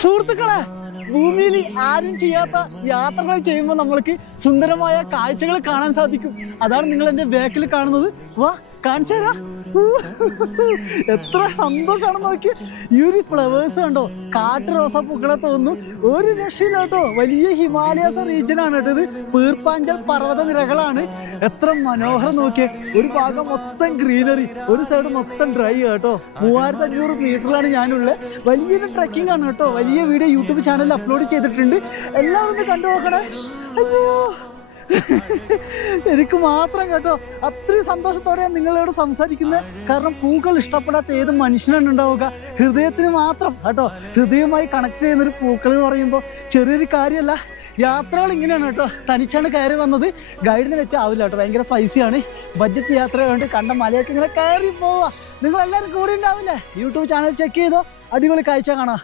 സുഹൃത്തുക്കളെ, ഭൂമിയിൽ ആരും ചെയ്യാത്ത യാത്രകൾ ചെയ്യുമ്പോൾ നമ്മൾക്ക് സുന്ദരമായ കാഴ്ചകൾ കാണാൻ സാധിക്കും. അതാണ് നിങ്ങൾ എൻ്റെ ബാക്കിൽ കാണുന്നത്. വാ, കാണിച്ചു തരാം. എത്ര സന്തോഷമാണ് നോക്കി. ഈ ഒരു ഫ്ലവേഴ്സ് കണ്ടോ, കാട്ടു റോസാപ്പൂക്കളെ തോന്നുന്നു. ഒരു രക്ഷയില്ല കേട്ടോ. വലിയ ഹിമാലയസ് റീജിയൻ ആണ് കേട്ടോ ഇത്. പീർപ്പാഞ്ചൽ പർവ്വത നിരകളാണ്. എത്ര മനോഹരം നോക്കിയേ. ഒരു ഭാഗം മൊത്തം ഗ്രീനറി, ഒരു സൈഡ് മൊത്തം ഡ്രൈ കേട്ടോ. 3500 മീറ്ററിലാണ് ഞാനുള്ളത്. വലിയൊരു ട്രക്കിംഗ് ആണ് കേട്ടോ. വലിയ വീഡിയോ യൂട്യൂബ് ചാനലിൽ അപ്ലോഡ് ചെയ്തിട്ടുണ്ട്. എല്ലാവരും ഒന്ന് കണ്ടു നോക്കണേ. അയ്യോ, എനിക്ക് മാത്രം കേട്ടോ അത്രയും സന്തോഷത്തോടെയാണ് നിങ്ങളോട് സംസാരിക്കുന്നത്. കാരണം പൂക്കൾ ഇഷ്ടപ്പെടാത്ത ഏത് മനുഷ്യനാണ് ഉണ്ടാവുക? ഹൃദയത്തിന് മാത്രം കേട്ടോ, ഹൃദയവുമായി കണക്ട് ചെയ്യുന്നൊരു പൂക്കൾ എന്ന് പറയുമ്പോൾ ചെറിയൊരു കാര്യമല്ല. യാത്രകൾ ഇങ്ങനെയാണ് കേട്ടോ. തനിച്ചാണ് കയറി വന്നത്, ഗൈഡിനെ വെച്ച് ആവില്ല കേട്ടോ. ഭയങ്കര പൈസയാണ്. ബഡ്ജറ്റ് യാത്ര വേണ്ടി കണ്ട മലയൊക്കെ ഇങ്ങനെ കയറി പോവുക. നിങ്ങളെല്ലാവരും കൂടി ഉണ്ടാവില്ലേ? യൂട്യൂബ് ചാനൽ ചെക്ക് ചെയ്തോ, അടിപൊളി കാഴ്ച കാണാം.